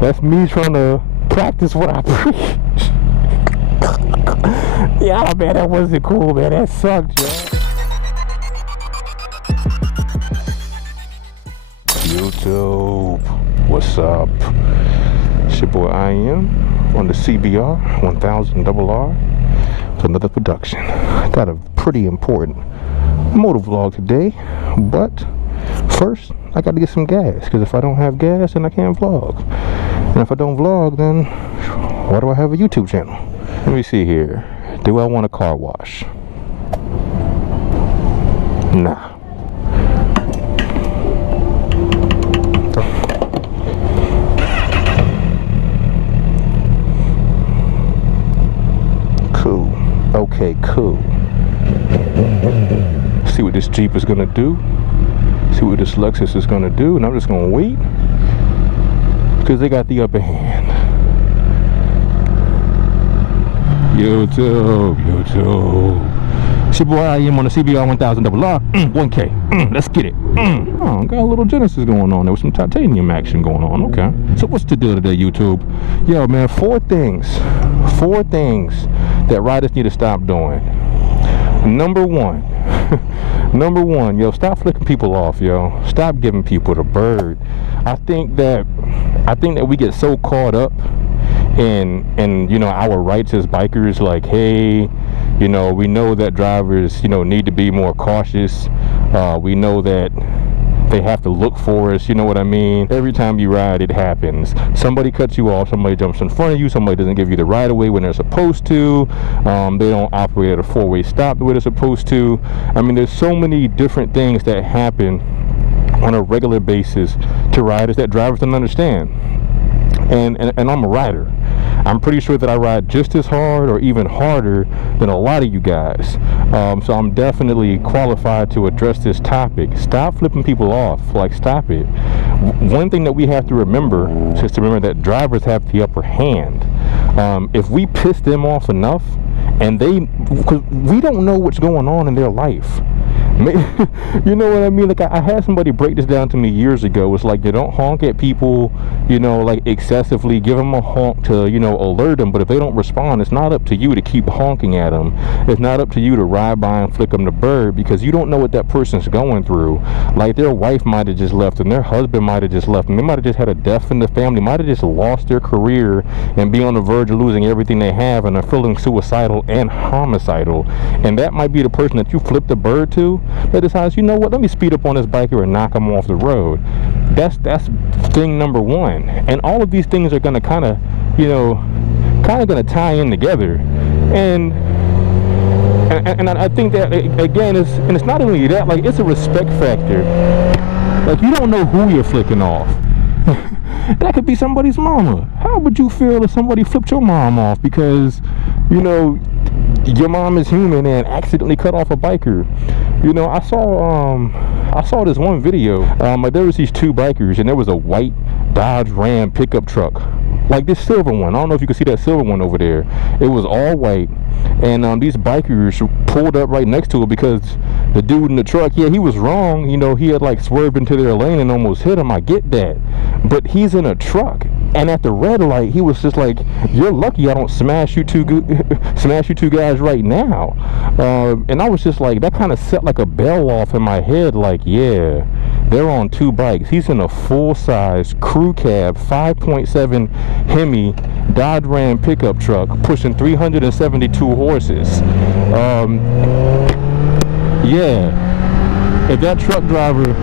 That's me trying to practice what I preach. Yeah, man, that wasn't cool, man. That sucked, yo. YouTube, what's up? It's your boy I Am on the CBR 1000 RR with another production. Got a pretty important MotoVlog today, but first I got to get some gas, because if I don't have gas, then I can't vlog. And if I don't vlog, then why do I have a YouTube channel? Let me see here. Do I want a car wash? Nah. Cool. Okay, cool. See what this Jeep is gonna do. See what this Lexus is gonna do, and I'm just gonna wait because they got the upper hand. YouTube. It's your boy I Am on the CBR 1000 RR. 1K. Let's get it. Oh, got a little Genesis going on there with some titanium action going on. Okay. So what's the deal today, YouTube? Yo, man, four things that riders need to stop doing. Number one, yo, stop flicking people off, yo. Stop giving people the bird. I think that we get so caught up in you know, our rights as bikers, like, hey, you know, we know that drivers, you know, need to be more cautious. We know that they have to look for us, you know what I mean? Every time you ride, it happens. Somebody cuts you off, somebody jumps in front of you, somebody doesn't give you the right of way when they're supposed to. They don't operate at a four-way stop the way they're supposed to. I mean, there's so many different things that happen on a regular basis to riders that drivers don't understand. And I'm a rider. I'm pretty sure that I ride just as hard or even harder than a lot of you guys. So I'm definitely qualified to address this topic. Stop flipping people off. Like, stop it. One thing that we have to remember is to remember that drivers have the upper hand. If we piss them off enough, and because we don't know what's going on in their life. You know what I mean? Like, I had somebody break this down to me years ago. It's like, you don't honk at people, you know, like, excessively. Give them a honk to, you know, alert them. But if they don't respond, it's not up to you to keep honking at them. It's not up to you to ride by and flick them the bird, because you don't know what that person's going through. Like, their wife might have just left, and their husband might have just left, and they might have just had a death in the family, might have just lost their career and be on the verge of losing everything they have, and are feeling suicidal and homicidal. And that might be the person that you flip the bird to, that decides, you know what, let me speed up on this biker and knock him off the road. That's thing number one. And all of these things are going to kind of going to tie in together. And I think that, again, it's not only that, like, it's a respect factor. Like, you don't know who you're flicking off. That could be somebody's mama. How would you feel if somebody flipped your mom off because, you know, your mom is human and accidentally cut off a biker? You know, I saw this one video. Like, there was these two bikers, and there was a white Dodge Ram pickup truck, like this silver one. I don't know if you can see that silver one over there. It was all white, and these bikers pulled up right next to it because the dude in the truck, yeah, he was wrong. You know, he had like swerved into their lane and almost hit him. I get that, but he's in a truck. And at the red light, he was just like, "You're lucky I don't smash you two guys right now." And I was just like, that kind of set like a bell off in my head. Like, yeah, they're on two bikes. He's in a full-size crew cab 5.7 Hemi Dodge Ram pickup truck pushing 372 horses. Yeah, if that truck driver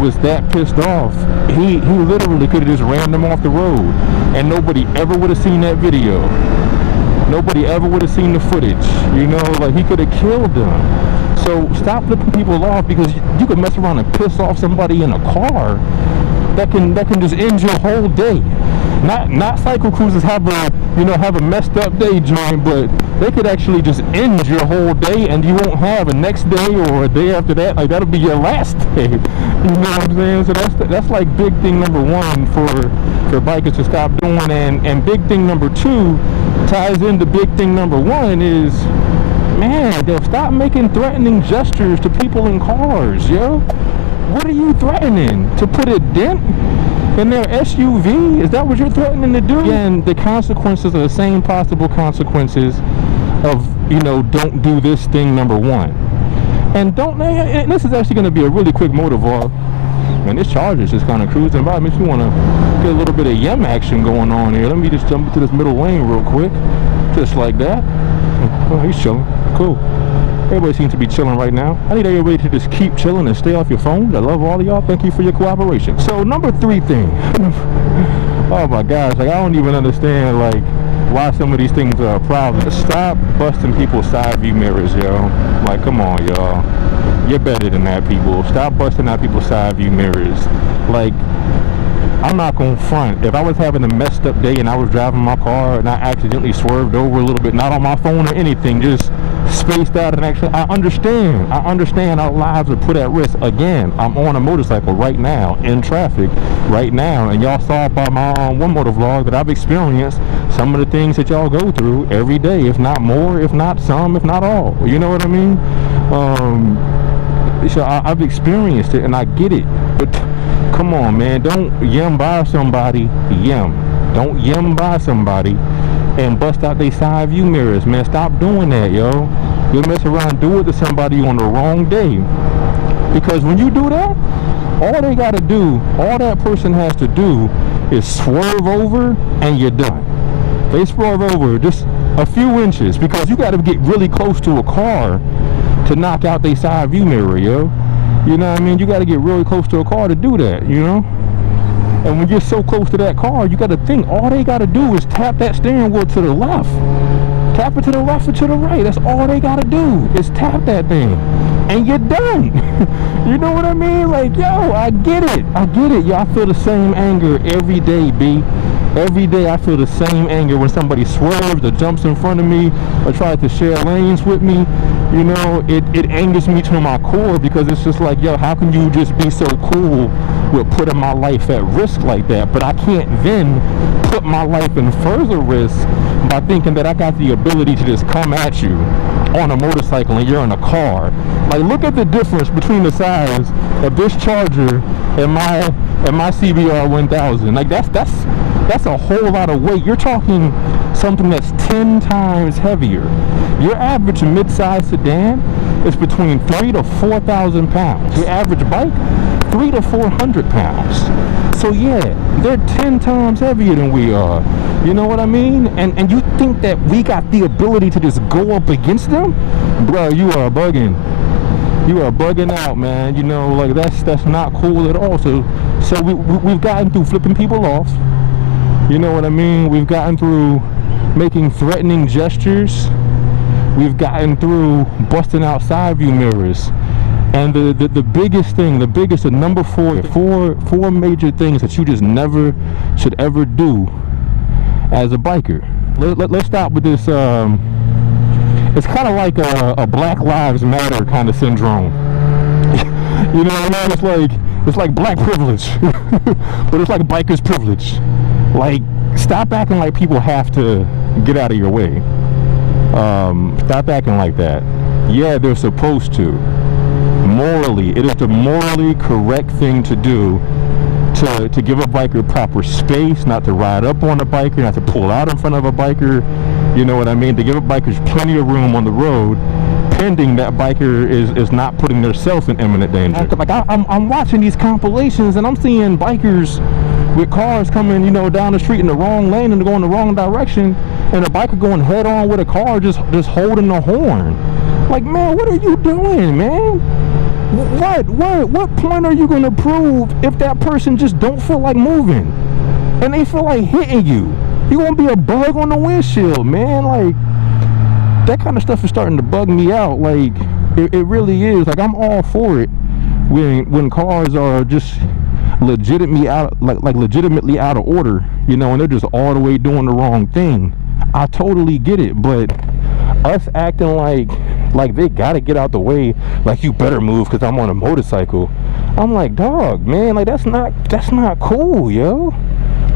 was that pissed off, he literally could have just ran them off the road, and nobody ever would have seen that video. Nobody ever would have seen the footage. You know, like, he could have killed them. So stop flipping people off, because you could mess around and piss off somebody in a car that can just end your whole day. Not cycle cruisers have a messed up day, John, but they could actually just end your whole day, and you won't have a next day or a day after that. Like, that'll be your last day. You know what I'm saying? So that's like big thing number one for bikers to stop doing. And big thing number two ties into big thing number one is, man, they'll stop making threatening gestures to people in cars, yo. What are you threatening? To put a dent in their SUV? Is that what you're threatening to do? Again, the consequences are the same possible consequences of, you know, don't do this thing, number one. And and this is actually going to be a really quick MotoVlog. Man, this Charger's just kind of cruising by. Makes me want to get a little bit of yum action going on here. Let me just jump into this middle lane real quick. Just like that. Oh, he's chilling. Cool. Everybody seems to be chilling right now. I need everybody to just keep chilling and stay off your phones. I love all of y'all. Thank you for your cooperation. So, number 3 thing. Oh my gosh, like, I don't even understand, like, why some of these things are a problem. Stop busting people's side view mirrors, yo. Like, come on, y'all. You're better than that, people. Stop busting out people's side view mirrors. Like, I'm not gonna front. If I was having a messed up day and I was driving my car and I accidentally swerved over a little bit, not on my phone or anything, just spaced out and actually, I understand our lives are put at risk. Again, I'm on a motorcycle right now in traffic right now, and y'all saw by my one MotoVlog that I've experienced some of the things that y'all go through every day, if not more, if not some, if not all. You know what I mean? So I've experienced it and I get it, but come on, man, don't yum by somebody. Don't yum by somebody and bust out their side view mirrors, man. Stop doing that, yo. You'll mess around and do it to somebody on the wrong day. Because when you do that, all they gotta do, all that person has to do is swerve over and you're done. They swerve over just a few inches because you gotta get really close to a car to knock out their side view mirror, yo. You know what I mean? You gotta get really close to a car to do that, you know? And when you're so close to that car, you gotta think, all they gotta do is tap that steering wheel to the left. Tap it to the left or to the right. That's all they gotta do is tap that thing. And you're done. You know what I mean? Like, yo, I get it. Yo, I feel the same anger every day, B. Every day I feel the same anger when somebody swerves or jumps in front of me or tries to share lanes with me. You know, it angers me to my core because it's just like, yo, how can you just be so cool with putting my life at risk like that? But I can't then put my life in further risk by thinking that I got the ability to just come at you on a motorcycle and you're in a car. Like, look at the difference between the size of this Charger and my CBR 1000. Like, that's a whole lot of weight. You're talking something that's 10 times heavier. Your average mid-size sedan is between 3,000 to 4,000 pounds. Your average bike, 300 to 400 pounds. So yeah, they're 10 times heavier than we are. You know what I mean? And you think that we got the ability to just go up against them? Bro, you are bugging. You are bugging out, man. You know, like, that's not cool at all. So we've gotten through flipping people off. You know what I mean? We've gotten through making threatening gestures. We've gotten through busting out side view mirrors. And the biggest thing, the number four major things that you just never should ever do as a biker. Let's start with this. It's kind of like a Black Lives Matter kind of syndrome. You know what I mean? It's like black privilege, but it's like biker's privilege. Like, stop acting like people have to get out of your way. Stop acting like that. Yeah, they're supposed to. Morally, it is the morally correct thing to do to give a biker proper space, not to ride up on a biker, not to pull out in front of a biker. You know what I mean? To give bikers plenty of room on the road, pending that biker is not putting themselves in imminent danger. Like, I'm watching these compilations and I'm seeing bikers with cars coming, you know, down the street in the wrong lane and going the wrong direction, and a biker going head on with a car just holding the horn. Like, man, what are you doing, man? What point are you gonna prove if that person just don't feel like moving and they feel like hitting you? You gonna be a bug on the windshield, man. Like, that kind of stuff is starting to bug me out. Like, it really is. Like, I'm all for it when cars are just legitimately out of order, you know, and they're just all the way doing the wrong thing. I totally get it, but us acting like they gotta get out the way, like, you better move because I'm on a motorcycle. I'm like, dog, man, like, that's not cool, yo.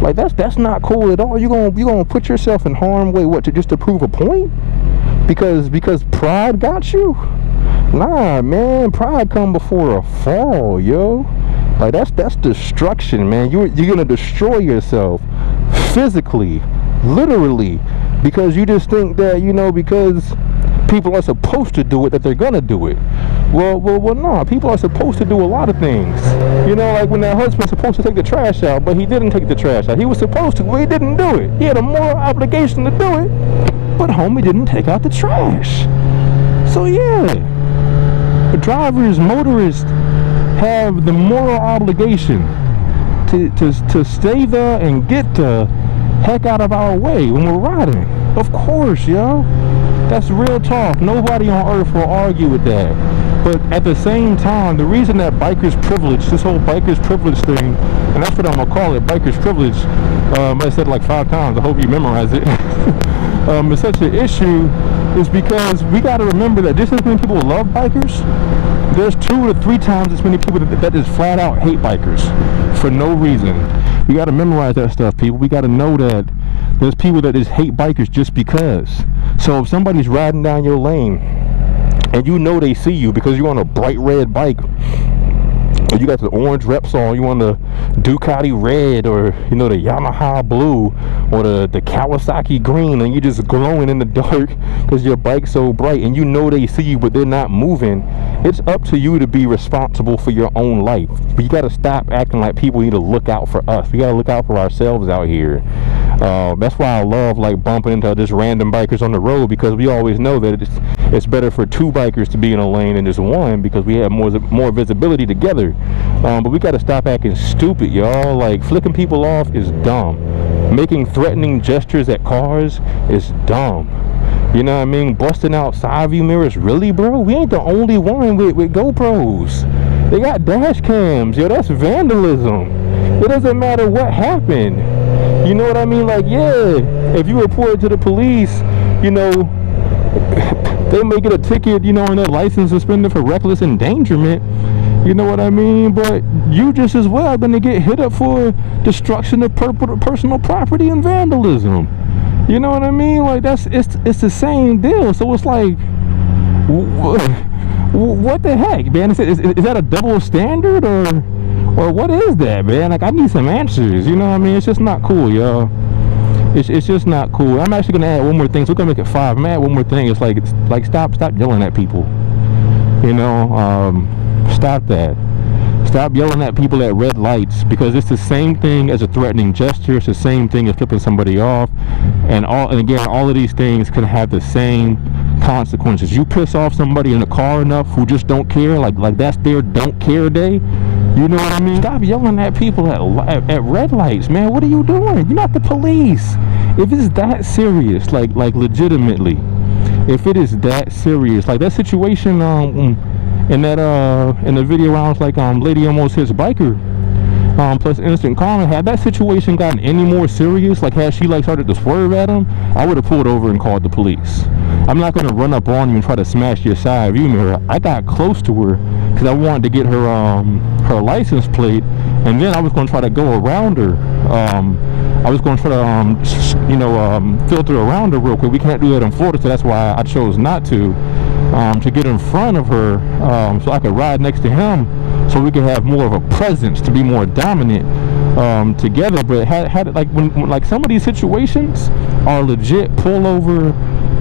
Like, that's not cool at all. You gonna put yourself in harm's way, what, just to prove a point? Because pride got you? Nah, man, pride come before a fall, yo. Like that's destruction, man. You're gonna destroy yourself physically, literally, because you just think that, you know, because people are supposed to do it, that they're gonna do it. Well, no. People are supposed to do a lot of things. You know, like when that husband's supposed to take the trash out, but he didn't take the trash out. He was supposed to, but he didn't do it. He had a moral obligation to do it, but homie didn't take out the trash. So yeah, drivers, motorists have the moral obligation to stay there and get the heck out of our way when we're riding. Of course, yo. That's real talk. Nobody on earth will argue with that. But at the same time, the reason that bikers privilege, this whole bikers privilege thing, and that's what I'm gonna call it, bikers privilege. I said it like 5 times. I hope you memorize it. It's such an issue is because we got to remember that just as many people love bikers, there's 2 to 3 times as many people that just flat out hate bikers for no reason. We got to memorize that stuff, people. We got to know that there's people that just hate bikers just because. So if somebody's riding down your lane and you know they see you because you're on a bright red bike, or you got the orange Repsol, you on the Ducati red, or you know, the Yamaha blue, or the Kawasaki green, and you're just glowing in the dark because your bike's so bright, and you know they see you but they're not moving, it's up to you to be responsible for your own life. But you got to stop acting like people need to look out for us. We got to look out for ourselves out here. That's why I love like bumping into just random bikers on the road, because we always know that it's better for 2 bikers to be in a lane than just 1, because we have more visibility together. But we got to stop acting stupid, y'all. Like, flicking people off is dumb. Making threatening gestures at cars is dumb. You know what I mean? Busting out side view mirrors, really, bro? We ain't the only one with GoPros. They got dash cams, yo. That's vandalism. It doesn't matter what happened. You know what I mean? Like, yeah, if you report it to the police, you know, they may get a ticket, you know, and their license suspended for reckless endangerment. You know what I mean? But you just as well are going to get hit up for destruction of personal property and vandalism. You know what I mean? Like, it's the same deal. So it's like, what the heck, man? Is that a double standard, or what is that, man? Like, I need some answers. You know what I mean? It's just not cool, y'all. It's just not cool. I'm actually gonna add one more thing. So we're gonna make it 5. I'm gonna add one more thing. It's like stop yelling at people. You know, stop that. Stop yelling at people at red lights, because it's the same thing as a threatening gesture. It's the same thing as flipping somebody off, and again, all of these things can have the same consequences. You piss off somebody in the car enough who just don't care, like that's their don't care day. You know what I mean? Stop yelling at people at red lights, man. What are you doing? You're not the police. If it's that serious, like legitimately, if it is that serious, like that situation in the video I was like, lady almost hits biker plus instant karma. Had that situation gotten any more serious, like had she like started to swerve at him, I would have pulled over and called the police. I'm not going to run up on you and try to smash your side view mirror. I got close to her because I wanted to get her license plate, and then I was going to try to go around her. I was going to try to filter around her real quick. We can't do that in Florida, so that's why I chose not to get in front of her, so I could ride next to him, so we could have more of a presence, to be more dominant together. But had it, like when like some of these situations are legit pull over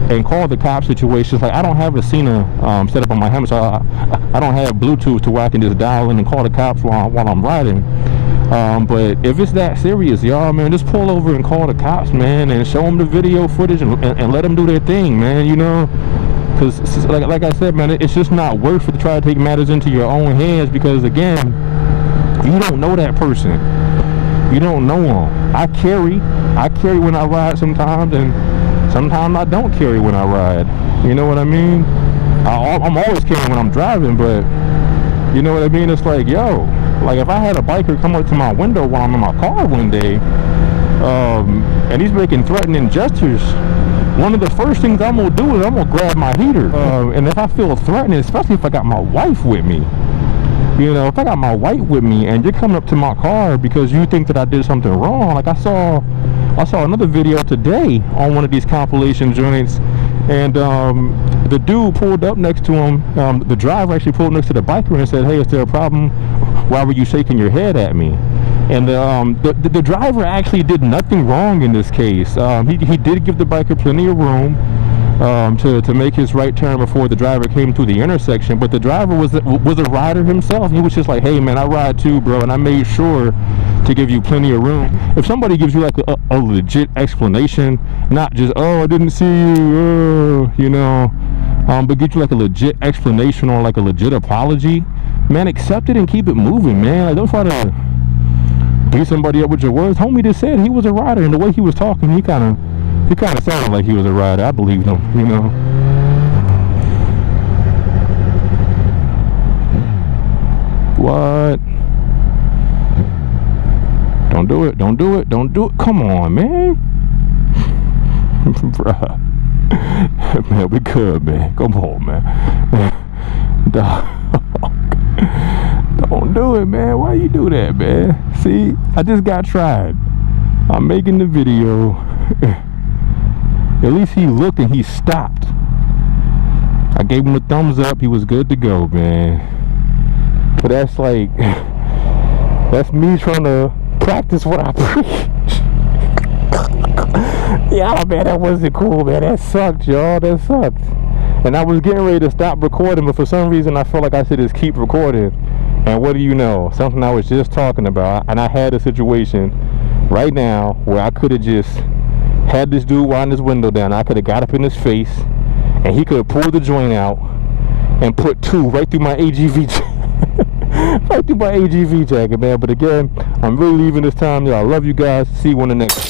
and call the cop situations. Like, I don't have a Cena set up on my helmet, so I don't have Bluetooth to where I can just dial in and call the cops while I'm riding. But if it's that serious, y'all, man, just pull over and call the cops, man, and show them the video footage and let them do their thing, man, you know? Because, like I said, man, it's just not worth it to try to take matters into your own hands, because, again, you don't know that person. You don't know them. I carry when I ride sometimes, and sometimes I don't carry when I ride. You know what I mean? I'm always carrying when I'm driving, but you know what I mean? It's like, yo, like if I had a biker come up to my window while I'm in my car one day, and he's making threatening gestures, one of the first things I'm gonna do is I'm gonna grab my heater. And if I feel threatening, especially if I got my wife with me, you know, if I got my wife with me and you're coming up to my car because you think that I did something wrong, like I saw another video today on one of these compilation joints, And the dude pulled up next to him. The driver actually pulled next to the biker and said, "Hey, is there a problem? Why were you shaking your head at me?" And the driver actually did nothing wrong in this case. He did give the biker plenty of room to make his right turn before the driver came through the intersection. But the driver was a rider himself. He was just like, "Hey man, I ride too, bro, and I made sure to give you plenty of room." If somebody gives you like a legit explanation, not just, "Oh, I didn't see you," you know, but get you like a legit explanation or like a legit apology, man, accept it and keep it moving, man. Like, don't try to beat somebody up with your words. Homie just said he was a rider, and the way he was talking, he kind of sounded like he was a rider. I believed him, you know. What? Don't do it. Don't do it. Don't do it. Come on, man. Bruh. Man, we good, man. Come on, man. Dog. Don't do it, man. Why you do that, man? See, I just got tried. I'm making the video. At least he looked and he stopped. I gave him a thumbs up. He was good to go, man. But that's like, that's me trying to practice what I preach. Yeah, man, that wasn't cool, man. That sucked, y'all. That sucked. And I was getting ready to stop recording, but for some reason I felt like I should just keep recording. And what do you know? Something I was just talking about, and I had a situation right now where I could have just had this dude wind his window down. I could have got up in his face, and he could have pulled the joint out and put two right through my AGV right through my AGV jacket, man. But again, I'm really leaving this time, y'all. I love you guys. See you on the next.